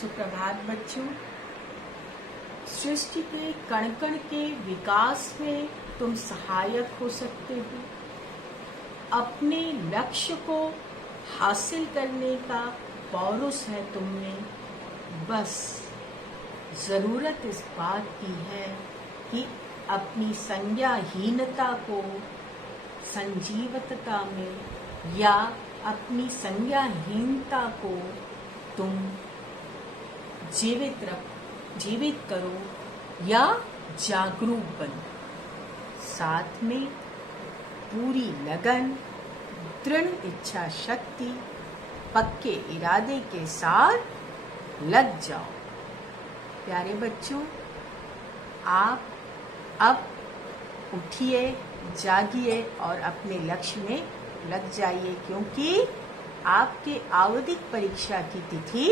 सुप्रभात बच्चों। सृष्टि के कण कण के विकास में तुम सहायक हो सकते हो। अपने लक्ष्य को हासिल करने का पौरुष है तुम में। बस जरूरत इस बात की है कि अपनी संज्ञाहीनता को संजीवतता में या अपनी संज्ञाहीनता को तुम जीवित करो या जागरूक बनो। साथ में पूरी लगन, दृढ़ इच्छा शक्ति, पक्के इरादे के साथ लग जाओ। प्यारे बच्चों, आप अब उठिए, जागिए और अपने लक्ष्य में लग जाइए, क्योंकि आपके आवधिक परीक्षा की तिथि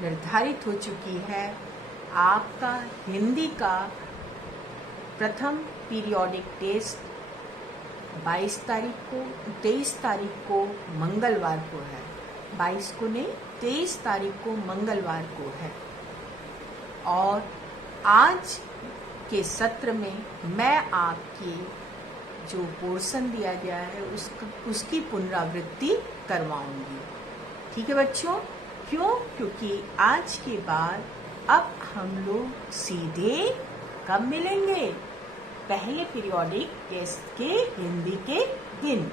निर्धारित हो चुकी है। आपका हिंदी का प्रथम पीरियोडिक टेस्ट 23 तारीख को मंगलवार को है। 22 को नहीं, 23 तारीख को मंगलवार को है। और आज के सत्र में मैं आपकी जो पोर्शन दिया गया है उसकी पुनरावृत्ति करवाऊंगी। ठीक है बच्चों? क्यों? क्योंकि आज के बाद अब हम लोग सीधे कब मिलेंगे? पहले पीरियोडिक टेस्ट के हिंदी के दिन।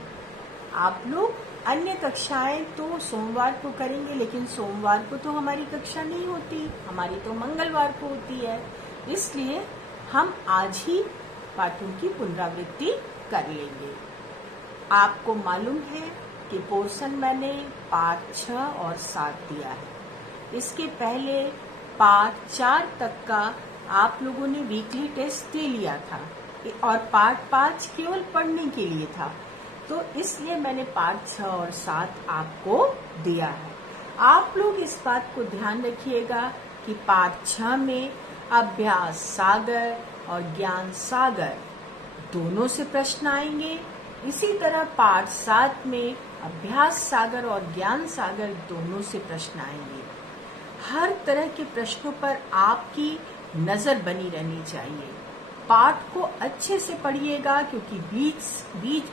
आप लोग अन्य कक्षाएं तो सोमवार को करेंगे, लेकिन सोमवार को तो हमारी कक्षा नहीं होती, हमारी तो मंगलवार को होती है। इसलिए हम आज ही पाठों की पुनरावृत्ति कर लेंगे। आपको मालूम है कि पोर्शन मैंने पाठ 6 और 7 दिया है। इसके पहले पाठ 4 तक का आप लोगों ने वीकली टेस्ट दे लिया था और पाठ 5 केवल पढ़ने के लिए था। तो इसलिए मैंने पाठ 6 और 7 आपको दिया है। आप लोग इस बात को ध्यान रखिएगा कि पाठ 6 में अभ्यास सागर और ज्ञान सागर दोनों से प्रश्न आएंगे। इसी तरह पाठ 7 में अभ्यास सागर और ज्ञान सागर दोनों से प्रश्न आएंगे। हर तरह के प्रश्नों पर आपकी नजर बनी रहनी चाहिए। पाठ को अच्छे से पढ़िएगा, क्योंकि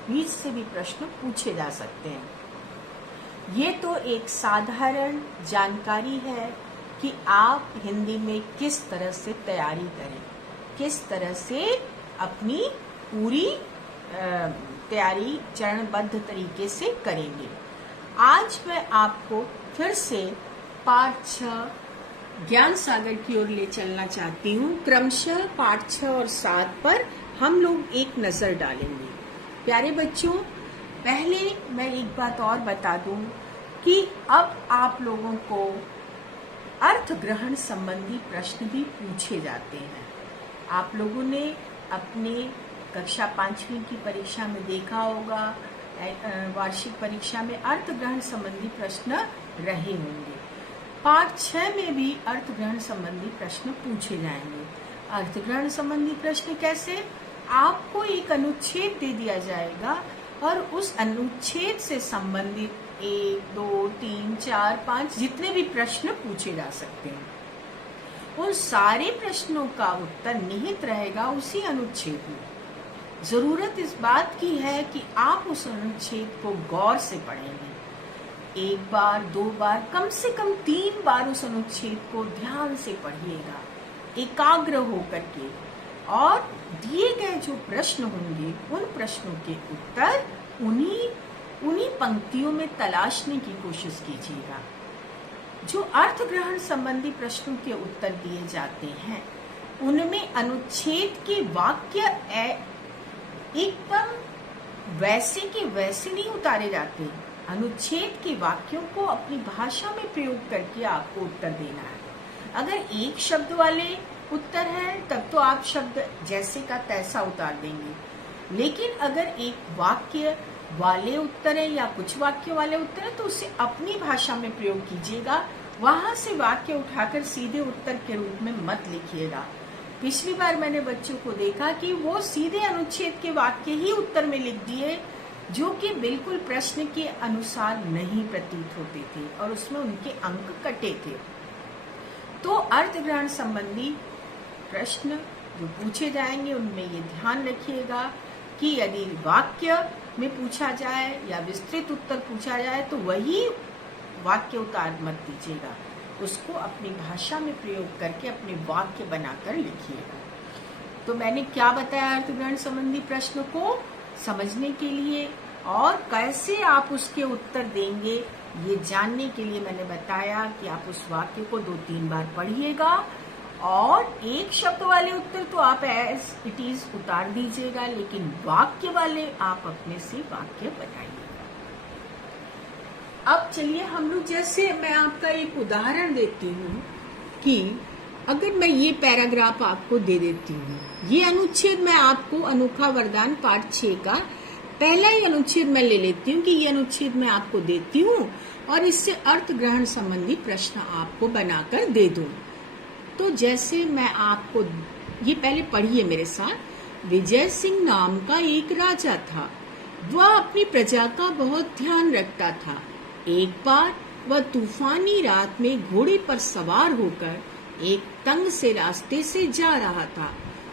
बीच से भी प्रश्न पूछे जा सकते हैं। ये तो एक साधारण जानकारी है कि आप हिंदी में किस तरह से तैयारी करें, किस तरह से अपनी पूरी तैयारी चरणबद्ध तरीके से करेंगे। आज मैं आपको फिर से पाठ 6 ज्ञान सागर की ओर ले चलना चाहती हूँ। क्रमशः पाठ 6 और 7 पर हम लोग एक नजर डालेंगे। प्यारे बच्चों, पहले मैं एक बात और बता दूं कि अब आप लोगों को अर्थ ग्रहण संबंधी प्रश्न भी पूछे जाते हैं। आप लोगों ने अपने कक्षा 5वीं की परीक्षा में देखा होगा, वार्षिक परीक्षा में अर्थ ग्रहण संबंधी प्रश्न रहे होंगे। पाठ 6 में भी अर्थ ग्रहण संबंधी प्रश्न पूछे जाएंगे। अर्थ ग्रहण संबंधी प्रश्न कैसे? आपको एक अनुच्छेद दे दिया जाएगा और उस अनुच्छेद से संबंधित 1, 2, 3, 4, 5 जितने भी प्रश्न पूछे जा सकते हैं, उन सारे प्रश्नों का उत्तर निहित रहेगा उसी अनुच्छेद में। जरूरत इस बात की है कि आप उस अनुच्छेद को गौर से पढ़ेंगे। 1 बार, 2 बार, कम से कम 3 बार उस अनुच्छेद को ध्यान से पढ़िएगा, एकाग्र होकर के। और दिए गए जो प्रश्न होंगे उन प्रश्नों के उत्तर उन्हीं पंक्तियों में तलाशने की कोशिश कीजिएगा। जो अर्थ ग्रहण संबंधी प्रश्नों के उत्तर दिए जाते हैं उनमें अनुच्छेद के वाक्य एकदम वैसे के वैसे नहीं उतारे जाते। अनुच्छेद के वाक्यों को अपनी भाषा में प्रयोग करके आपको उत्तर देना है। अगर एक शब्द वाले उत्तर है तब तो आप शब्द जैसे का तैसा उतार देंगे, लेकिन अगर एक वाक्य वाले उत्तर है या कुछ वाक्य वाले उत्तर है तो उसे अपनी भाषा में प्रयोग कीजिएगा। वहां से वाक्य उठाकर सीधे उत्तर के रूप में मत लिखिएगा। पिछली बार मैंने बच्चों को देखा कि वो सीधे अनुच्छेद के वाक्य ही उत्तर में लिख दिए, जो कि बिल्कुल प्रश्न के अनुसार नहीं प्रतीत होते थे और उसमें उनके अंक कटे थे। तो अर्थ ग्रहण संबंधी प्रश्न जो पूछे जाएंगे उनमें ये ध्यान रखिएगा कि यदि वाक्य में पूछा जाए या विस्तृत उत्तर पूछा जाए तो वही वाक्य उतार मत दीजिएगा, उसको अपनी भाषा में प्रयोग करके अपने वाक्य बनाकर लिखिएगा। तो मैंने क्या बताया अर्थ ग्रहण संबंधी प्रश्न को समझने के लिए और कैसे आप उसके उत्तर देंगे ये जानने के लिए मैंने बताया कि आप उस वाक्य को 2-3 बार पढ़िएगा और एक शब्द वाले उत्तर तो आप एज इट इज उतार दीजिएगा, लेकिन वाक्य वाले आप अपने से वाक्य बनाइएगा। अब चलिए हम लोग, जैसे मैं आपका एक उदाहरण देती हूँ कि अगर मैं ये पैराग्राफ आपको दे देती हूँ, ये अनुच्छेद मैं आपको अनोखा वरदान पाठ 6 का पहला ही अनुच्छेद मैं ले लेती हूँ कि ये अनुच्छेद मैं आपको देती हूँ और इससे अर्थ ग्रहण संबंधी प्रश्न आपको बनाकर दे दूं। तो जैसे मैं आपको, ये पहले पढ़िए मेरे साथ। विजय सिंह नाम का एक राजा था, वह अपनी प्रजा का बहुत ध्यान रखता था। एक बार वह तूफानी रात में घोड़े पर सवार होकर एक तंग से रास्ते से जा रहा था।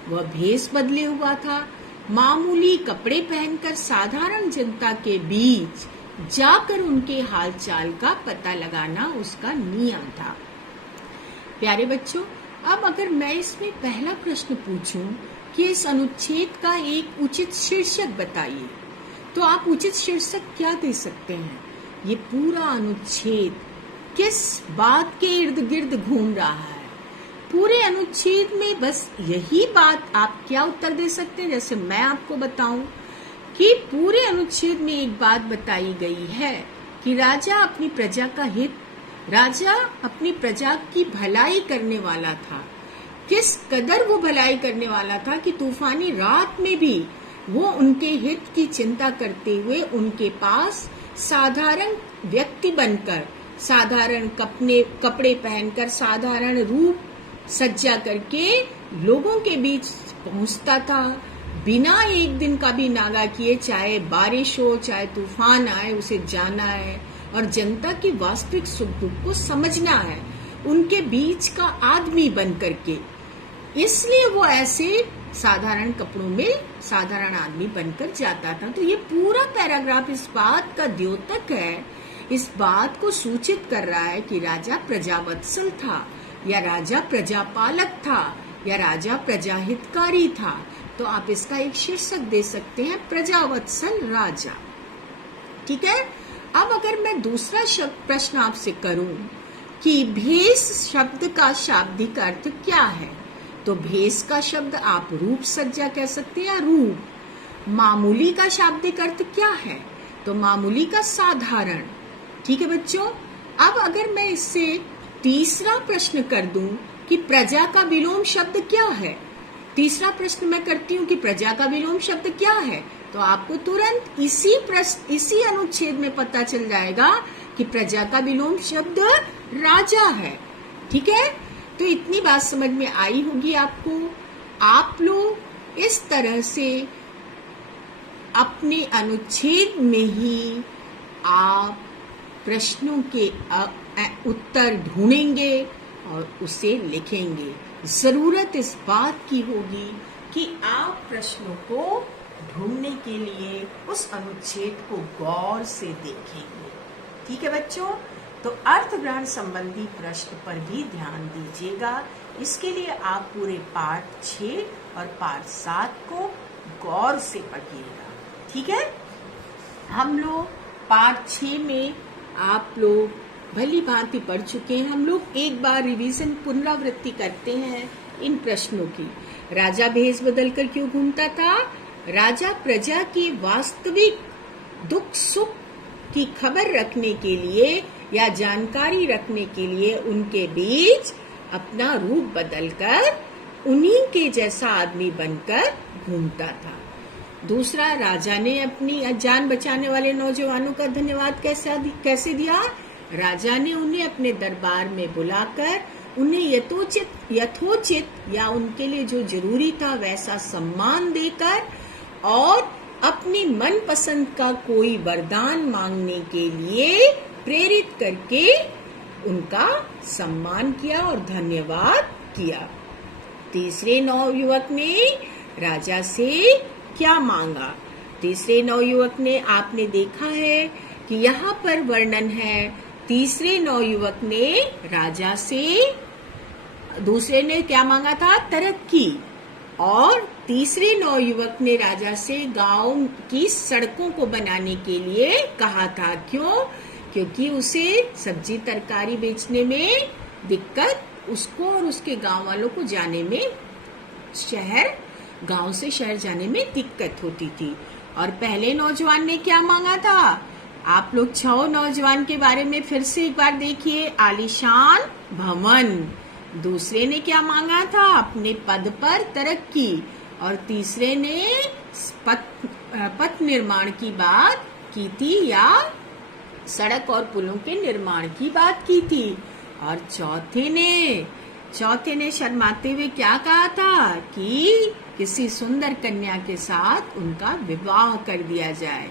वह भेष बदले हुआ था, मामूली कपड़े पहनकर साधारण जनता के बीच जाकर उनके हालचाल का पता लगाना उसका नियम था। प्यारे बच्चों, अब अगर मैं इसमें पहला प्रश्न पूछूं कि इस अनुच्छेद का एक उचित शीर्षक बताइए, तो आप उचित शीर्षक क्या दे सकते हैं? ये पूरा अनुच्छेद किस बात के इर्द गिर्द घूम रहा है? पूरे अनुच्छेद में बस यही बात आप क्या उत्तर दे सकते हैं? जैसे मैं आपको बताऊं कि पूरे अनुच्छेद में एक बात बताई गई है कि राजा अपनी प्रजा का हित, राजा अपनी प्रजा की भलाई करने वाला था। किस कदर वो भलाई करने वाला था कि तूफानी रात में भी वो उनके हित की चिंता करते हुए उनके पास साधारण व्यक्ति बनकर, साधारण कपड़े पहनकर, साधारण रूप सज्जा करके लोगों के बीच पहुंचता था, बिना एक दिन का भी नागा किए। चाहे बारिश हो, चाहे तूफान आए, उसे जाना है और जनता की वास्तविक सुख दुख को समझना है, उनके बीच का आदमी बन करके। इसलिए वो ऐसे साधारण कपड़ों में साधारण आदमी बनकर जाता था। तो ये पूरा पैराग्राफ इस बात का द्योतक है, इस बात को सूचित कर रहा है कि राजा प्रजावत्सल था, या राजा प्रजापालक था, या राजा प्रजाहितकारी था। तो आप इसका एक शीर्षक दे सकते हैं, प्रजावत्सल राजा। ठीक है। अब अगर मैं दूसरा प्रश्न आपसे करूं कि भेष शब्द का शाब्दिक अर्थ क्या है, तो भेष का शब्द आप रूप सज्जा कह सकते हैं, रूप। मामूली का शाब्दिक अर्थ क्या है, तो मामूली का साधारण। ठीक है बच्चों। अब अगर मैं इससे तीसरा प्रश्न कर दूं कि प्रजा का विलोम शब्द क्या है, तीसरा प्रश्न मैं करती हूँ कि प्रजा का विलोम शब्द क्या है, तो आपको तुरंत इसी अनुच्छेद में पता चल जाएगा कि प्रजा का विलोम शब्द राजा है। ठीक है। तो इतनी बात समझ में आई होगी आपको। आप लोग इस तरह से अपने अनुच्छेद में ही आप प्रश्नों के उत्तर ढूंढेंगे और उसे लिखेंगे। जरूरत इस बात की होगी कि आप प्रश्नों को ढूंढने के लिए उस अनुच्छेद को गौर से देखेंगे। ठीक है बच्चों। तो अर्थ ग्रहण संबंधी प्रश्न पर भी ध्यान दीजिएगा। इसके लिए आप पूरे पाठ 6 और पाठ 7 को गौर से पढ़िएगा। ठीक है। हम लोग पाठ 6 में आप लोग भली भांति पढ़ चुके हैं। हम लोग एक बार रिवीजन पुनरावृत्ति करते हैं इन प्रश्नों की। राजा भेष बदलकर क्यों घूमता था? राजा प्रजा की वास्तविक दुख सुख की खबर रखने के लिए या जानकारी रखने के लिए उनके बीच अपना रूप बदलकर उन्हीं के जैसा आदमी बनकर घूमता था। दूसरा, राजा ने अपनी जान बचाने वाले नौजवानों का धन्यवाद कैसे दिया? राजा ने उन्हें अपने दरबार में बुलाकर उन्हें यथोचित या उनके लिए जो जरूरी था वैसा सम्मान देकर और अपनी मनपसंद का कोई वरदान मांगने के लिए प्रेरित करके उनका सम्मान किया और धन्यवाद किया। तीसरे नवयुवक ने राजा से क्या मांगा? तीसरे नवयुवक ने, आपने देखा है कि यहाँ पर वर्णन है, तीसरे नवयुवक ने राजा से, दूसरे ने क्या मांगा था? तरक्की। और तीसरे नवयुवक ने राजा से गांव की सड़कों को बनाने के लिए कहा था। क्यों? क्योंकि उसे सब्जी तरकारी बेचने में दिक्कत, उसको और उसके गांव वालों को जाने में, गांव से शहर जाने में दिक्कत होती थी। और पहले नौजवान ने क्या मांगा था? आप लोग 6 नौजवान के बारे में फिर से एक बार देखिए। आलीशान भवन। दूसरे ने क्या मांगा था? अपने पद पर तरक्की। और तीसरे ने पथ निर्माण की बात की थी, या सड़क और पुलों के निर्माण की बात की थी। और चौथे ने शर्माते हुए क्या कहा था? कि किसी सुंदर कन्या के साथ उनका विवाह कर दिया जाए।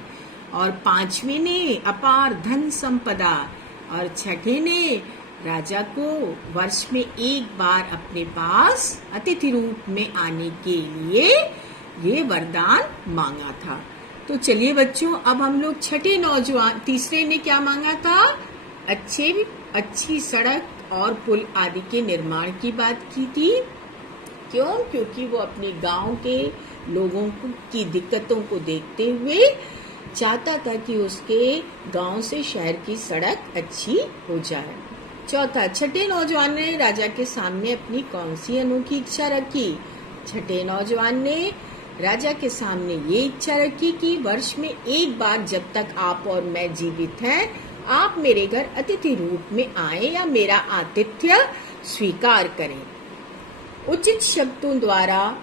और 5वें ने अपार धन संपदा। और 6ठे ने राजा को वर्ष में एक बार अपने पास अतिथि रूप में आने के लिए ये वरदान मांगा था। तो चलिए बच्चों, अब हम लोग छठे नौजवान, तीसरे ने क्या मांगा था? अच्छी सड़क और पुल आदि के निर्माण की बात की थी। क्यों? क्योंकि वो अपने गांव के लोगों की दिक्कतों को देखते हुए चाहता था कि उसके गांव से शहर की सड़क अच्छी हो जाए। चौथा, छठे नौजवान ने राजा के सामने अपनी कौन सी अनोखी इच्छा रखी? छठे नौजवान ने राजा के सामने ये इच्छा रखी कि वर्ष में एक बार, जब तक आप और मैं जीवित हैं, आप मेरे घर अतिथि रूप में आए या मेरा आतिथ्य स्वीकार करें। उचित शब्दों द्वारा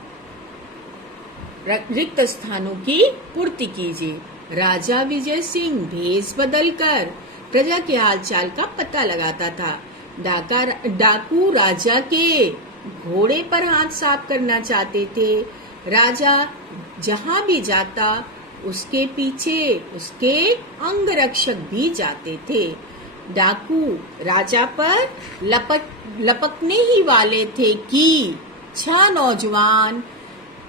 रिक्त स्थानों की पूर्ति कीजिए। राजा विजय सिंह भेष बदलकर प्रजा के हालचाल का पता लगाता था। डाकू राजा के घोड़े पर हाथ साफ करना चाहते थे। राजा जहां भी जाता, उसके पीछे उसके अंगरक्षक भी जाते थे। डाकू राजा पर लपकने ही वाले थे कि 6 नौजवान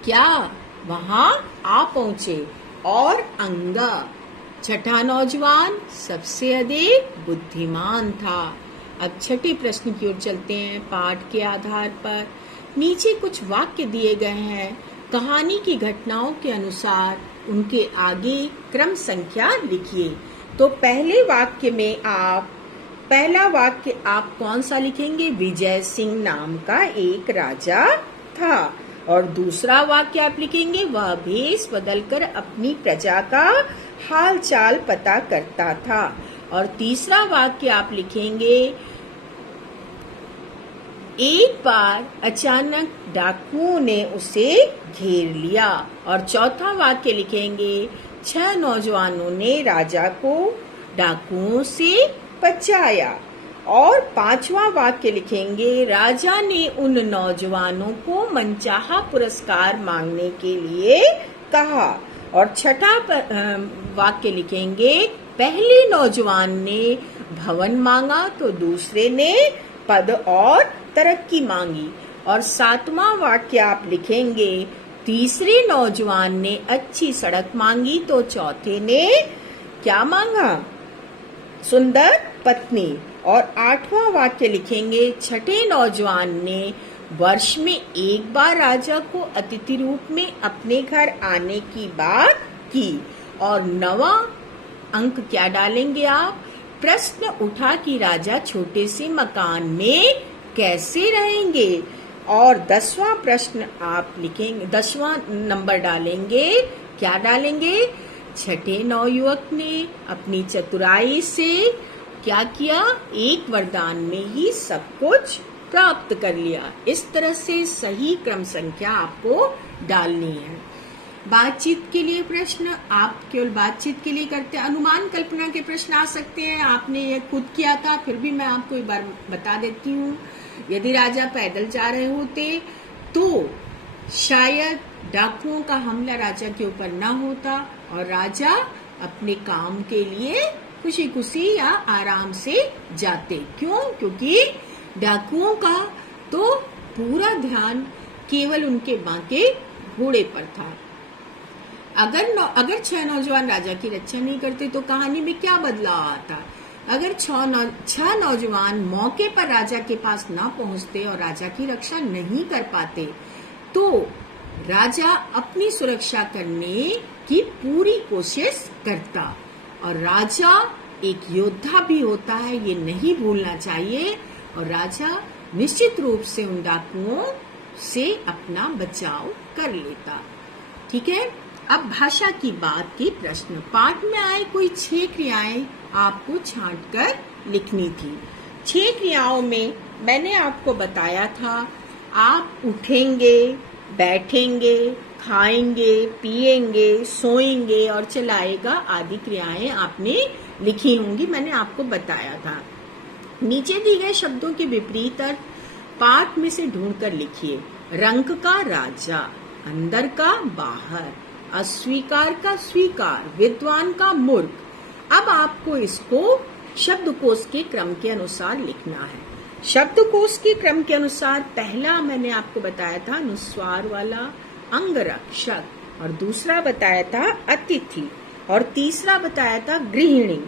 क्या वहां आ पहुंचे। और अंगा, छठा नौजवान, सबसे अधिक बुद्धिमान था। अब छठे प्रश्न की ओर चलते हैं। पाठ के आधार पर नीचे कुछ वाक्य दिए गए हैं। कहानी की घटनाओं के अनुसार उनके आगे क्रम संख्या लिखिए। तो पहला वाक्य आप कौन सा लिखेंगे? विजय सिंह नाम का एक राजा था। और दूसरा वाक्य आप लिखेंगे, वह भेष बदलकर अपनी प्रजा का हाल चाल पता करता था। और तीसरा वाक्य आप लिखेंगे, एक बार अचानक डाकुओं ने उसे घेर लिया। और चौथा वाक्य लिखेंगे, 6 नौजवानों ने राजा को डाकुओं से बचाया। और 5वां वाक्य लिखेंगे, राजा ने उन नौजवानों को मनचाहा पुरस्कार मांगने के लिए कहा। और छठा वाक्य लिखेंगे, पहले नौजवान ने भवन मांगा तो दूसरे ने पद और तरक्की मांगी। और 7वां वाक्य आप लिखेंगे, तीसरे नौजवान ने अच्छी सड़क मांगी तो चौथे ने क्या मांगा? सुंदर पत्नी। और 8वां वाक्य लिखेंगे, छठे नौजवान ने वर्ष में एक बार राजा को अतिथि रूप में अपने घर आने की बात की। और 9वां अंक क्या डालेंगे आप? प्रश्न उठा कि राजा छोटे से मकान में कैसे रहेंगे। और 10वां प्रश्न आप लिखेंगे, 10वां नंबर डालेंगे, क्या डालेंगे? छठे नवयुवक ने अपनी चतुराई से क्या किया? एक वरदान में ही सब कुछ प्राप्त कर लिया। इस तरह से सही क्रम संख्या आपको डालनी है। बातचीत के लिए प्रश्न आप केवल बातचीत के लिए करते हैं। अनुमान कल्पना के प्रश्न आ सकते हैं, आपने ये खुद किया था, फिर भी मैं आपको एक बार बता देती हूँ। यदि राजा पैदल जा रहे होते तो शायद डाकुओं का हमला राजा के ऊपर न होता और राजा अपने काम के लिए खुशी खुशी या आराम से जाते। क्यों? क्योंकि डाकुओं का तो पूरा ध्यान केवल उनके बांके घोड़े पर था। अगर 6 नौजवान राजा की रक्षा नहीं करते तो कहानी में क्या बदलाव आता? अगर 6 नौजवान मौके पर राजा के पास ना पहुंचते और राजा की रक्षा नहीं कर पाते तो राजा अपनी सुरक्षा करने की पूरी कोशिश करता। और राजा एक योद्धा भी होता है, ये नहीं भूलना चाहिए। और राजा निश्चित रूप से उन डाकुओं से अपना बचाव कर लेता। ठीक है। अब भाषा की बात की प्रश्न। पाठ में आए कोई 6 क्रियाएं आपको छांटकर लिखनी थी। 6 क्रियाओं में मैंने आपको बताया था, आप उठेंगे, बैठेंगे, खाएंगे, पिएंगे, सोएंगे और चलाएगा आदि क्रियाएं आपने लिखी होंगी, मैंने आपको बताया था। नीचे दी गए शब्दों के विपरीत अर्थ पाठ में से ढूंढकर लिखिए। रंक का राजा, अंदर का बाहर, अस्वीकार का स्वीकार, विद्वान का मूर्ख। अब आपको इसको शब्दकोश के क्रम के अनुसार लिखना है। शब्दकोश के क्रम के अनुसार पहला मैंने आपको बताया था अनुस्वार वाला अंगरक्षक, और दूसरा बताया था अतिथि, और तीसरा बताया था गृहिणी,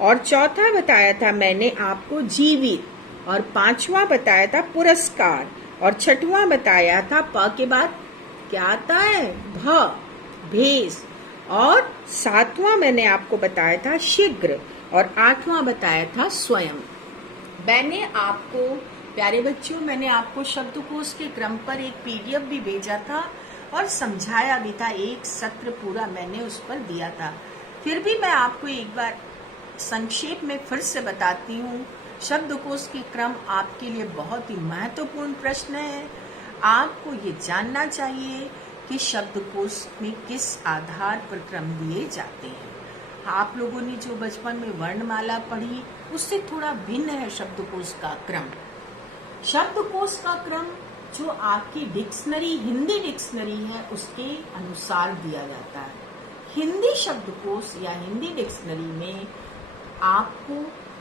और चौथा बताया था मैंने आपको जीवित, और पांचवा बताया था पुरस्कार, और छठवां बताया था प के बाद क्या आता है? भ, भेष, और सातवां मैंने आपको बताया था शीघ्र, और आठवां बताया था स्वयं। मैंने आपको प्यारे बच्चों, मैंने आपको शब्दकोश के क्रम पर एक पीडीएफ भी भेजा था और समझाया भी था। एक सत्र पूरा मैंने उस पर दिया था। फिर भी मैं आपको एक बार संक्षेप में फिर से बताती हूँ। शब्दकोश के क्रम आपके लिए बहुत ही महत्वपूर्ण प्रश्न है। आपको ये जानना चाहिए कि शब्दकोश में किस आधार पर क्रम दिए जाते हैं। आप लोगों ने जो बचपन में वर्णमाला पढ़ी उससे थोड़ा भिन्न है शब्दकोश का क्रम। शब्दकोश का क्रम जो आपकी डिक्शनरी, हिंदी डिक्शनरी है, उसके अनुसार दिया जाता है। हिंदी शब्दकोश या हिंदी डिक्शनरी में आपको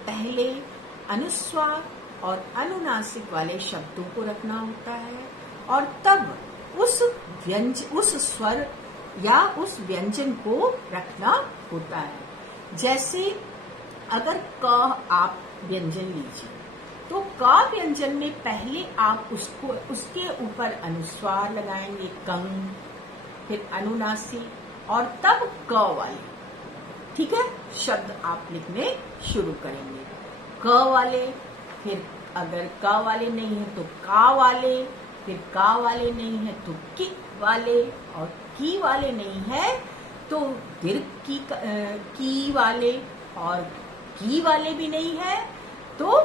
पहले अनुस्वार और अनुनासिक वाले शब्दों को रखना होता है और तब उस स्वर या उस व्यंजन को रखना होता है। जैसे अगर क आप व्यंजन लीजिए तो क व्यंजन में पहले आप उसके ऊपर अनुस्वार लगाएंगे कंग, फिर अनुनासिक और तब क वाले। ठीक है, शब्द आप लिखने शुरू करेंगे क वाले, फिर अगर क वाले नहीं है तो का वाले, फिर का वाले नहीं है तो कि वाले, और की वाले नहीं है तो दीर्घ की वाले, और की वाले भी नहीं है तो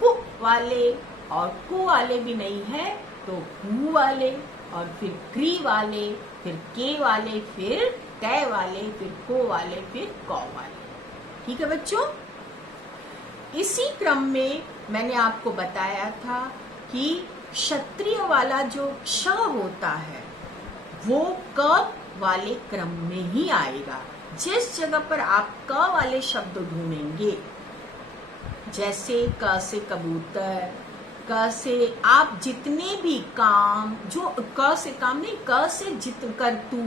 कु वाले, और कु वाले भी नहीं है तो कु वाले, और फिर क्री वाले, फिर के वाले, फिर कै वाले, फिर को वाले, फिर कौ वाले। ठीक है बच्चों, इसी क्रम में मैंने आपको बताया था कि क्षत्रिय वाला जो श होता है वो क वाले क्रम में ही आएगा। जिस जगह पर आप क वाले शब्द ढूंढेंगे, जैसे क से कबूतर, क से आप जितने भी काम, जो क से काम नहीं, क से जित करतू,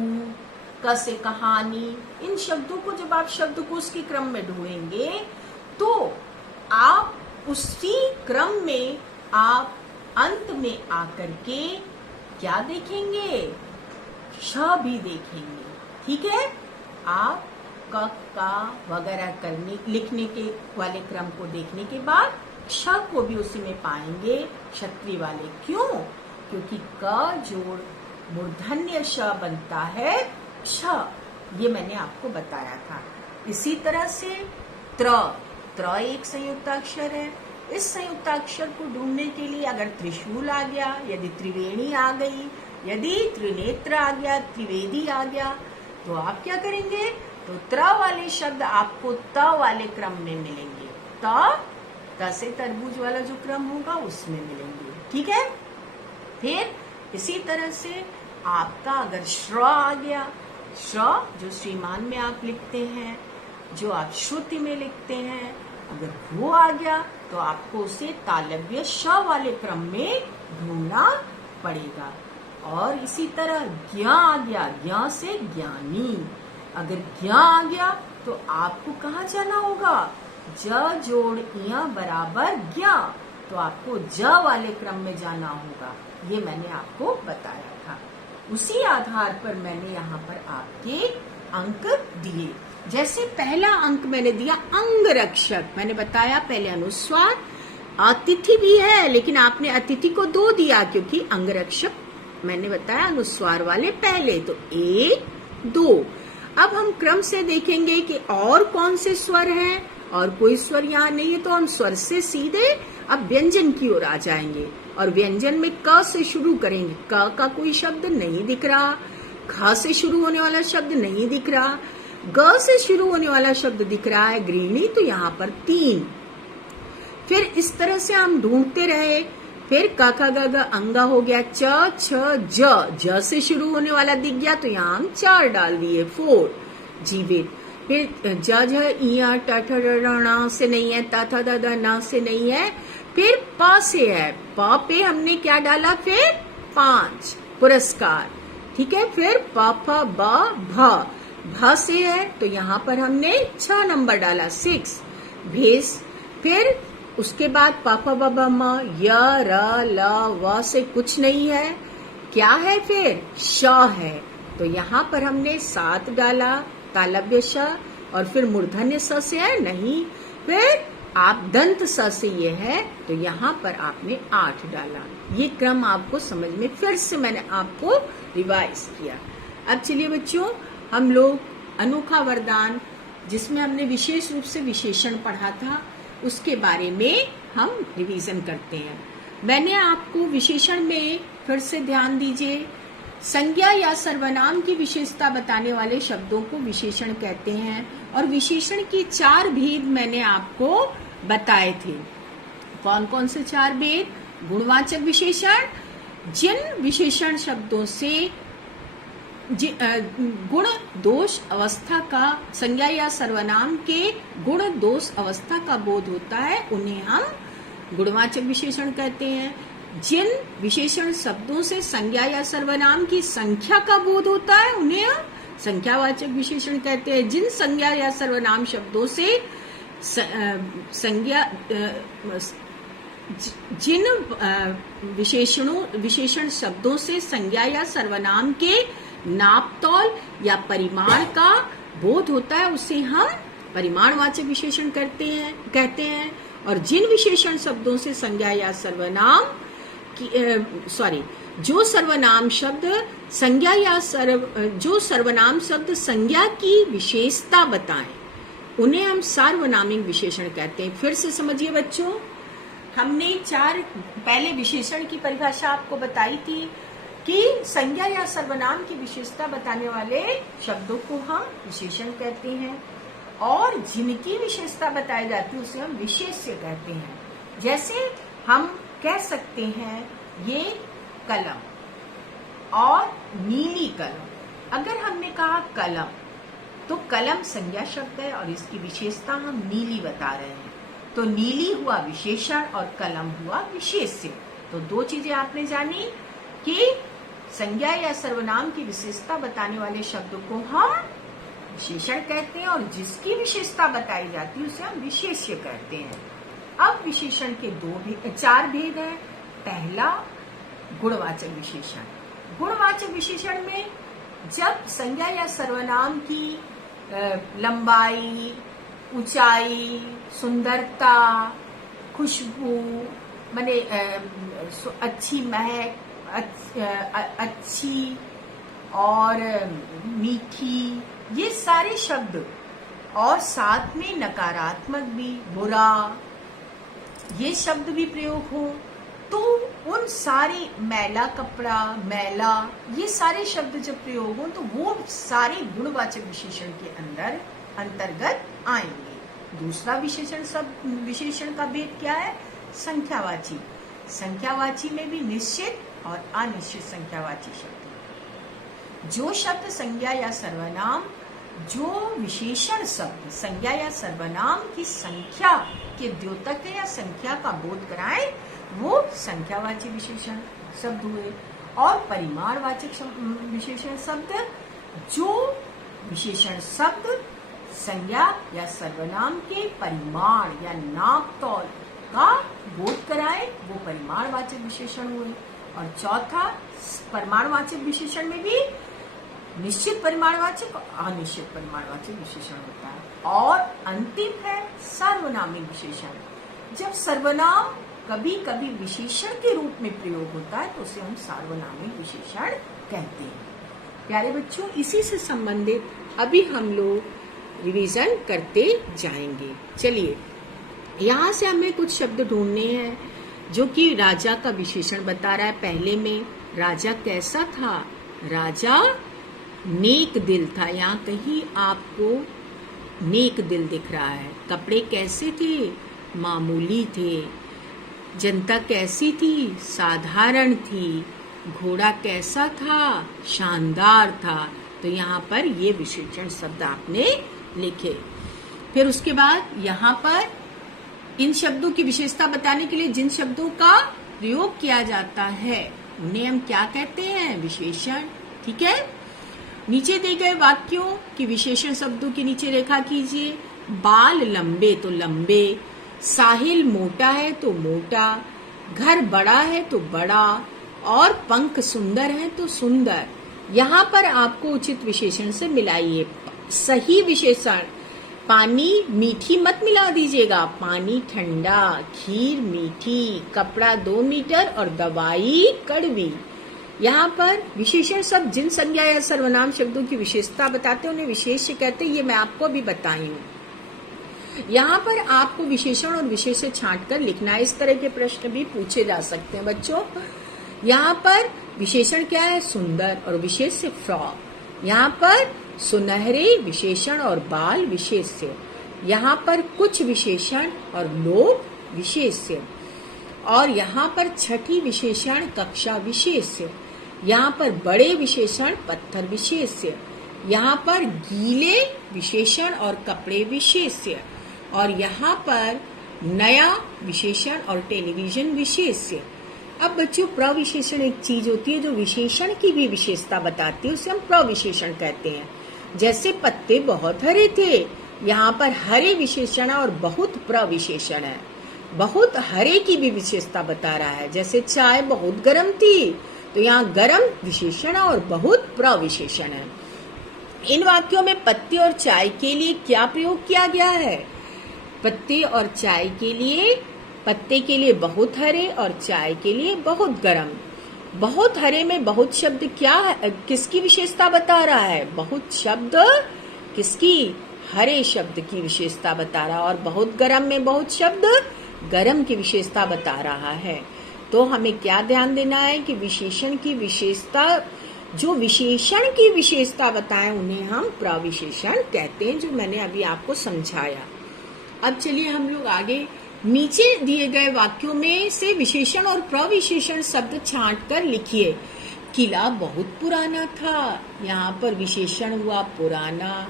क से कहानी, इन शब्दों को जब आप शब्दकोश के क्रम में ढूंढेंगे तो आप उसी क्रम में आप अंत में आकर के क्या देखेंगे? श भी देखेंगे। ठीक है, आप क का वगैरह लिखने के वाले क्रम को देखने के बाद श को भी उसी में पाएंगे, क्षत्रिय वाले। क्यों? क्योंकि क जोड़ मूर्धन्य श बनता है श, ये मैंने आपको बताया था। इसी तरह से त्र एक संयुक्ताक्षर है। इस संयुक्ताक्षर को ढूंढने के लिए अगर त्रिशूल आ गया, यदि त्रिवेणी आ गई, यदि त्रिनेत्र आ गया, त्रिवेदी आ गया, तो आप क्या करेंगे? तो त्र वाले शब्द आपको त वाले क्रम में मिलेंगे। त से तरबूज वाला जो क्रम होगा उसमें मिलेंगे। ठीक है, फिर इसी तरह से आपका अगर श्र आ गया, श्र जो श्रीमान में आप लिखते हैं, जो आप श्रुति में लिखते हैं, अगर वो आ गया तो आपको उसे तालव्य श वाले क्रम में ढूंढना पड़ेगा। और इसी तरह ज्ञ आ गया, ज्ञ से ज्ञानी। अगर ज्ञ आ गया तो आपको कहाँ जाना होगा? ज जोड़ इया बराबर ज्ञ, तो आपको ज वाले क्रम में जाना होगा। ये मैंने आपको बताया था। उसी आधार पर मैंने यहाँ पर आपके अंक दिए। जैसे पहला अंक मैंने दिया अंगरक्षक, मैंने बताया पहले अनुस्वार, अतिथि भी है लेकिन आपने अतिथि को 2 दिया क्योंकि अंगरक्षक मैंने बताया अनुस्वार वाले पहले, तो 1 2। अब हम क्रम से देखेंगे कि और कौन से स्वर हैं, और कोई स्वर यहाँ नहीं है, तो हम स्वर से सीधे अब व्यंजन की ओर आ जाएंगे। और व्यंजन में क से शुरू करेंगे। क का कोई शब्द नहीं दिख रहा, ख से शुरू होने वाला शब्द नहीं दिख रहा, ग से शुरू होने वाला शब्द दिख रहा है गृहिणी, तो यहाँ पर 3। फिर इस तरह से हम ढूंढते रहे। फिर क ख ग घ अंगा हो गया, च छ ज से शुरू होने वाला दिख गया, तो यहाँ हम 4 डाल दिए, 4 जीवित। फिर ज झ इया ट ठ ण से नहीं है, त थ द ध न से नहीं है। फिर प से है, प पे हमने क्या डाला? फिर 5 पुरस्कार, ठीक है। फिर प फ ब भ, भ से है तो यहाँ पर हमने 6 नंबर डाला, 6 भेस। फिर उसके बाद प फ ब भ म, य र ल व से कुछ नहीं है, क्या है? फिर श है, तो यहाँ पर हमने 7 डाला तालव्य श। और फिर मूर्धन्य स से है नहीं, फिर आप दंत स से ये है, तो यहाँ पर आपने 8 डाला। ये क्रम आपको समझ में, फिर से मैंने आपको रिवाइज किया। अब चलिए बच्चों, हम लोग अनोखा वरदान जिसमें हमने विशेष रूप से विशेषण पढ़ा था, उसके बारे में हम रिवीजन करते हैं। मैंने आपको विशेषण में फिर से ध्यान दीजिए, संज्ञा या सर्वनाम की विशेषता बताने वाले शब्दों को विशेषण कहते हैं। और विशेषण की 4 भेद मैंने आपको बताए थे। कौन कौन से 4 भेद? गुणवाचक विशेषण, जिन विशेषण शब्दों से गुण दोष अवस्था का, संज्ञा या सर्वनाम के गुण दोष अवस्था का बोध होता है, उन्हें हम गुणवाचक विशेषण कहते हैं। जिन विशेषण शब्दों से संज्ञा या सर्वनाम की संख्या का बोध होता है, उन्हें हम संख्यावाचक विशेषण कहते हैं। जिन संज्ञा या सर्वनाम शब्दों से जिन विशेषण शब्दों से संज्ञा या सर्वनाम के नापतोल या परिमाण का बोध होता है, उसे हम परिमाणवाचक विशेषण कहते हैं। और जिन विशेषण शब्दों से संज्ञा या सर्वनाम जो सर्वनाम शब्द संज्ञा की विशेषता बताएं, उन्हें हम सार्वनामिक विशेषण कहते हैं। फिर से समझिए बच्चों, हमने 4 पहले विशेषण की परिभाषा आपको बताई थी कि संज्ञा या सर्वनाम की विशेषता बताने वाले शब्दों को हम विशेषण कहते हैं, और जिनकी विशेषता बताई जाती है उसे हम विशेष्य कहते हैं। जैसे हम कह सकते हैं ये कलम और नीली कलम। अगर हमने कहा कलम, तो कलम संज्ञा शब्द है और इसकी विशेषता हम नीली बता रहे हैं, तो नीली हुआ विशेषण और कलम हुआ विशेष्य। तो 2 चीजें आपने जानी कि संज्ञा या सर्वनाम की विशेषता बताने वाले शब्द को हम विशेषण कहते हैं, और जिसकी विशेषता बताई जाती है उसे हम विशेष्य कहते हैं। अब विशेषण के 4 भेद हैं। पहला गुणवाचक विशेषण। गुणवाचक विशेषण में जब संज्ञा या सर्वनाम की लंबाई, ऊंचाई, सुंदरता, खुशबू, माने अच्छी महक, अच्छी और मीठी, ये सारे शब्द, और साथ में नकारात्मक भी, बुरा, ये शब्द भी प्रयोग हो, तो उन सारे मैला कपड़ा, मैला, ये सारे शब्द जब प्रयोग हो तो वो सारे गुणवाचक विशेषण के अंतर्गत आएंगे। दूसरा विशेषण का भेद क्या है? संख्यावाची। संख्यावाची में भी निश्चित और अनिश्चित संख्यावाची शब्द। जो शब्द संज्ञा या सर्वनाम जो विशेषण शब्द संज्ञा या सर्वनाम की संख्या के द्योतक या संख्या का बोध कराए वो संख्यावाची विशेषण शब्द हुए। और परिमाणवाचक विशेषण शब्द जो विशेषण शब्द संज्ञा या सर्वनाम के परिमाण या नाप तौल का बोध कराए वो परिमाणवाचक विशेषण हुए। और चौथा, परिमाणवाचक विशेषण में भी निश्चित परिमाणवाचक और अनिश्चित परिमाणवाचक विशेषण होता है। और अंतिम है सार्वनामिक विशेषण। जब सर्वनाम कभी कभी विशेषण के रूप में प्रयोग होता है तो उसे हम सार्वनामिक विशेषण कहते हैं। प्यारे बच्चों, इसी से संबंधित अभी हम लोग रिवीजन करते जाएंगे। चलिए, यहाँ से हमें कुछ शब्द ढूंढने हैं जो कि राजा का विशेषण बता रहा है। पहले में राजा कैसा था? राजा नेक दिल था। यहाँ कहीं आपको नेक दिल दिख रहा है। कपड़े कैसे थे? मामूली थे। जनता कैसी थी? साधारण थी। घोड़ा कैसा था? शानदार था। तो यहाँ पर ये विशेषण शब्द आपने लिखे। फिर उसके बाद यहाँ पर इन शब्दों की विशेषता बताने के लिए जिन शब्दों का प्रयोग किया जाता है उन्हें हम क्या कहते हैं? विशेषण। ठीक है। नीचे दिए गए वाक्यों की विशेषण शब्दों के नीचे रेखा कीजिए। बाल लंबे तो लंबे, साहिल मोटा है तो मोटा, घर बड़ा है तो बड़ा, और पंख सुंदर है तो सुंदर। यहाँ पर आपको उचित विशेषण से मिलाइए। सही विशेषण, पानी मीठी मत मिला दीजिएगा। पानी ठंडा, खीर मीठी, कपड़ा 2 मीटर और दवाई कड़वी। यहाँ पर विशेषण शब्द जिन संज्ञा या सर्वनाम शब्दों की विशेषता बताते हैं उन्हें विशेष्य कहते हैं। ये मैं आपको अभी बताई हूँ। यहाँ पर आपको विशेषण और विशेष्य छांट कर लिखना है। इस तरह के प्रश्न भी पूछे जा सकते हैं बच्चों। यहाँ पर विशेषण क्या है? सुंदर, और विशेष्य फ्रॉक। यहाँ पर सुनहरे विशेषण और बाल विशेष्य। यहाँ पर कुछ विशेषण और लोग विशेष्य। और यहाँ पर छठी विशेषण कक्षा विशेष्य। यहाँ पर बड़े विशेषण पत्थर विशेष्य। यहाँ पर गीले विशेषण और कपड़े विशेष्य। और यहाँ पर नया विशेषण और टेलीविजन विशेष्य। अब बच्चों, प्रविशेषण एक चीज होती है जो विशेषण की भी विशेषता बताती है, उसे हम प्रविशेषण कहते हैं। जैसे पत्ते बहुत हरे थे, यहाँ पर हरे विशेषण और बहुत प्रविशेषण है। बहुत हरे की भी विशेषता बता रहा है। जैसे चाय बहुत गर्म थी, तो यहाँ गर्म विशेषण और बहुत प्रविशेषण है। इन वाक्यों में पत्ते और चाय के लिए क्या प्रयोग किया गया है? पत्ते और चाय के लिए, पत्ते के लिए बहुत हरे और चाय के लिए बहुत गर्म। बहुत हरे में बहुत शब्द क्या है? किसकी विशेषता बता रहा है? बहुत शब्द किसकी? हरे शब्द की विशेषता बता रहा है। और बहुत गर्म में बहुत शब्द गर्म की विशेषता बता रहा है। तो हमें क्या ध्यान देना है कि विशेषण की विशेषता, जो विशेषण की विशेषता बताएं उन्हें हम प्रविशेषण कहते हैं, जो मैंने अभी आपको समझाया। अब चलिए हम लोग आगे नीचे दिए गए वाक्यों में से विशेषण और प्रविशेषण शब्द छांट कर लिखिए। किला बहुत पुराना था। यहाँ पर विशेषण हुआ पुराना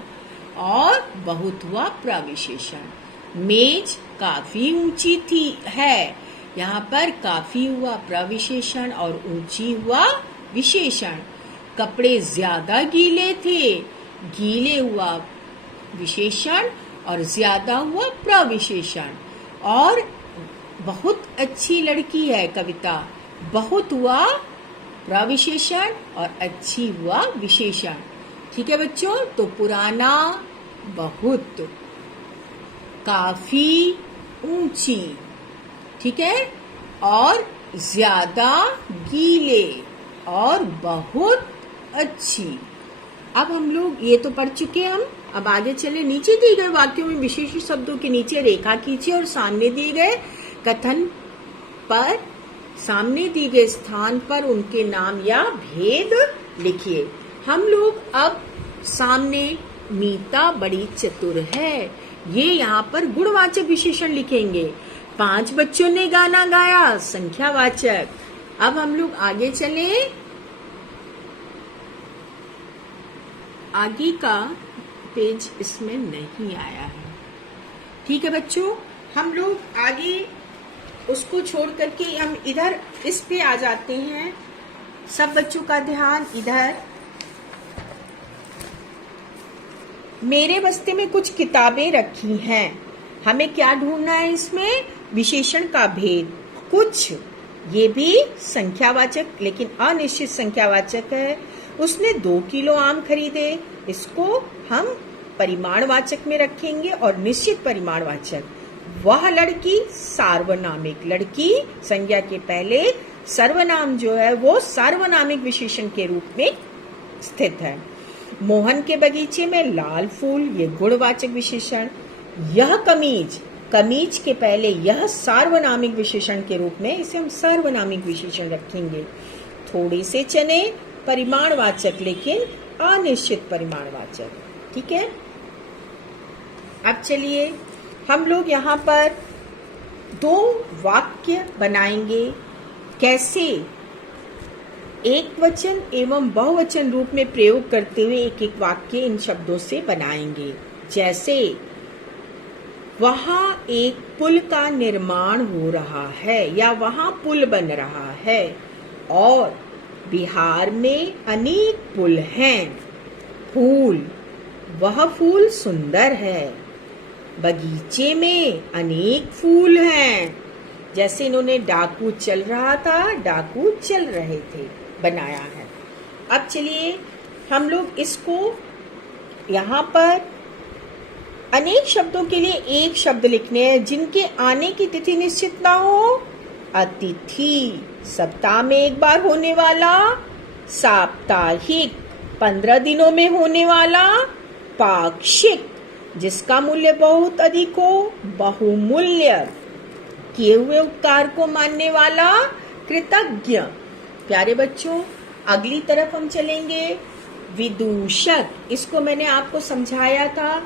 और बहुत हुआ प्रविशेषण। मेज काफी ऊंची थी है, यहाँ पर काफी हुआ प्रविशेषण और ऊंची हुआ विशेषण। कपड़े ज्यादा गीले थे, गीले हुआ विशेषण और ज्यादा हुआ प्रविशेषण। और बहुत अच्छी लड़की है कविता, बहुत हुआ प्रविशेषण और अच्छी हुआ विशेषण। ठीक है बच्चों, तो पुराना, बहुत, काफी, ऊंची, ठीक है, और ज्यादा गीले और बहुत अच्छी। अब हम लोग ये तो पढ़ चुके हैं। हम अब आगे चले। नीचे दिए गए वाक्यों में विशेष शब्दों के नीचे रेखा खींचिए और सामने दिए गए कथन पर, सामने दिए गए स्थान पर उनके नाम या भेद लिखिए। हम लोग अब सामने मीता बड़ी चतुर है, ये यहाँ पर गुणवाचक विशेषण लिखेंगे। 5 बच्चों ने गाना गाया, संख्यावाचक। अब हम लोग आगे चले। आगे का पेज इसमें नहीं आया है। ठीक है बच्चों, हम लोग आगे उसको छोड़ करके हम इधर इस पे आ जाते हैं। सब बच्चों का ध्यान इधर। मेरे बस्ते में कुछ किताबें रखी हैं, हमें क्या ढूंढना है इसमें? विशेषण का भेद। कुछ, ये भी संख्यावाचक लेकिन अनिश्चित संख्यावाचक है। उसने 2 किलो आम खरीदे, इसको हम परिमाणवाचक में रखेंगे और निश्चित परिमाणवाचक। वह लड़की सार्वनामिक, लड़की संज्ञा के पहले सर्वनाम जो है वो सार्वनामिक विशेषण के रूप में स्थित है। मोहन के बगीचे में लाल फूल, ये गुणवाचक विशेषण। यह कमीज, कमीज के पहले यह सार्वनामिक विशेषण के रूप में, इसे हम सार्वनामिक विशेषण रखेंगे। थोड़े से चने, परिमाणवाचक लेकिन अनिश्चित परिमाणवाचक। ठीक है, अब चलिए हम लोग यहाँ पर 2 वाक्य बनाएंगे। कैसे? एक वचन एवं बहुवचन रूप में प्रयोग करते हुए एक एक वाक्य इन शब्दों से बनाएंगे। जैसे, वहां एक पुल का निर्माण हो रहा है या वहां पुल बन रहा है, और बिहार में अनेक पुल हैं। फूल, वह फूल सुंदर है। बगीचे में अनेक फूल हैं। जैसे इन्होंने डाकू चल रहा था, डाकू चल रहे थे, बनाया है। अब चलिए हम लोग इसको यहाँ पर अनेक शब्दों के लिए एक शब्द लिखने हैं जिनके आने की तिथि निश्चित ना हो। अतिथि, सप्ताह में एक बार होने वाला। साप्ताहिक, 15 दिनों में होने वाला। पाक्षिक, जिसका मूल्य बहुत अधिक हो। बहुमूल्य, किए हुए उपकार को मानने वाला। कृतज्ञ। प्यारे बच्चों, अगली तरफ हम चलेंगे। विदूषक, इसको मैंने आपको समझाया था,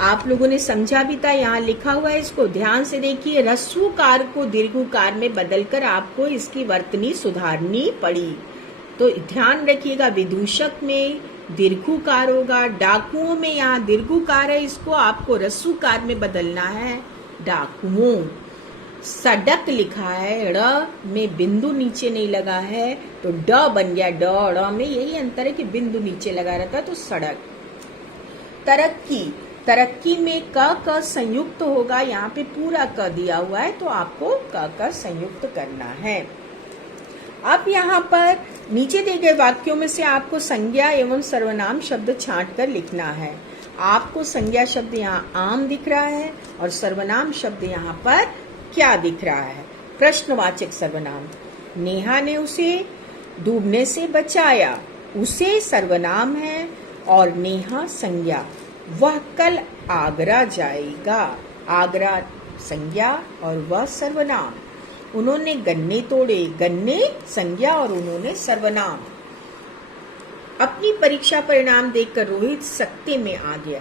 आप लोगों ने समझा भी था, यहाँ लिखा हुआ है, इसको ध्यान से देखिए। ह्रस्वकार को दीर्घकार में बदलकर आपको इसकी वर्तनी सुधारनी पड़ी, तो ध्यान रखिएगा। विदूषक में दीर्घकार होगा, डाकुओं में यहाँ दीर्घकार है, इसको आपको ह्रस्वकार में बदलना है। डाकुओं। सड़क लिखा है, ड़ में बिंदु नीचे नहीं लगा है तो ड बन गया। ड में यही अंतर है कि बिंदु नीचे लगा रहता है तो सड़क। तरक्की, तरक्की में क संयुक्त होगा, यहाँ पे पूरा क दिया हुआ है तो आपको क संयुक्त करना है। अब यहाँ पर नीचे दिए गए वाक्यों में से आपको संज्ञा एवं सर्वनाम शब्द छांट कर लिखना है। आपको संज्ञा शब्द यहाँ आम दिख रहा है और सर्वनाम शब्द यहाँ पर क्या दिख रहा है? प्रश्नवाचक सर्वनाम। नेहा ने उसे डूबने से बचाया, उसे सर्वनाम है और नेहा संज्ञा। वह कल आगरा जाएगा, आगरा संज्ञा और वह सर्वनाम। उन्होंने गन्ने तोड़े, गन्ने संज्ञा और उन्होंने सर्वनाम। अपनी परीक्षा परिणाम देखकर रोहित सकते में आ गया।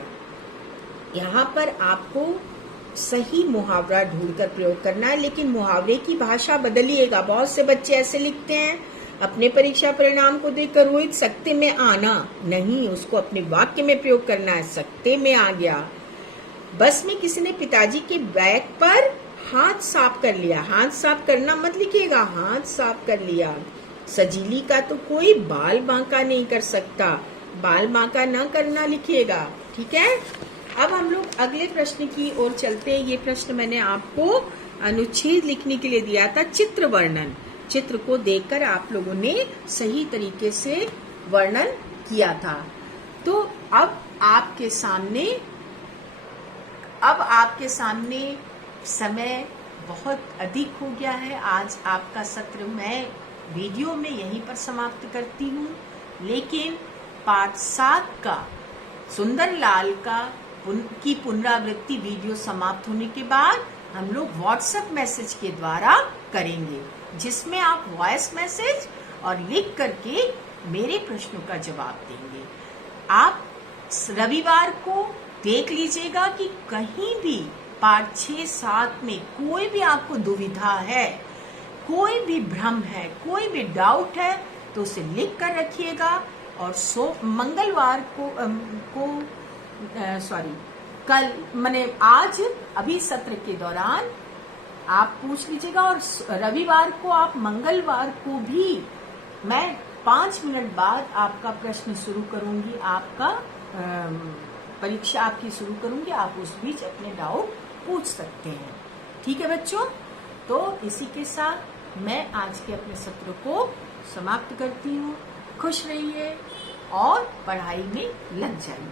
यहाँ पर आपको सही मुहावरा ढूंढकर प्रयोग करना है, लेकिन मुहावरे की भाषा बदलिएगा। बहुत से बच्चे ऐसे लिखते हैं, अपने परीक्षा परिणाम को देखकर रोहित सकते में आना, नहीं, उसको अपने वाक्य में प्रयोग करना है। सकते में आ गया। बस में किसी ने पिताजी के बैग पर हाथ साफ कर लिया। हाथ साफ करना मत लिखिएगा, हाथ साफ कर लिया। सजीली का तो कोई बाल बांका नहीं कर सकता, बाल बांका न करना लिखिएगा। ठीक है, अब हम लोग अगले प्रश्न की ओर चलते हैं। ये प्रश्न मैंने आपको अनुच्छेद लिखने के लिए दिया था, चित्र वर्णन। चित्र को देखकर आप लोगों ने सही तरीके से वर्णन किया था। तो अब आपके सामने समय बहुत अधिक हो गया है। आज आपका सत्र मैं वीडियो में यहीं पर समाप्त करती हूँ, लेकिन पाठ 7 का सुंदरलाल की पुनरावृत्ति वीडियो समाप्त होने के बाद हम लोग व्हाट्सएप मैसेज के द्वारा करेंगे, जिसमें आप वॉइस मैसेज और लिख करके मेरे प्रश्नों का जवाब देंगे। आप रविवार को देख लीजिएगा कि कहीं भी पाठ 6-7 में कोई भी आपको दुविधा है, कोई भी भ्रम है, कोई भी डाउट है तो उसे लिख कर रखिएगा। और मंगलवार को सॉरी कल मैंने आज अभी सत्र के दौरान आप पूछ लीजिएगा, और रविवार को आप मंगलवार को भी मैं 5 मिनट बाद आपका प्रश्न शुरू करूंगी, आपका परीक्षा आपकी शुरू करूंगी, आप उस बीच अपने डाउट पूछ सकते हैं। ठीक है बच्चों, तो इसी के साथ मैं आज के अपने सत्र को समाप्त करती हूँ। खुश रहिए और पढ़ाई में लग जाइए।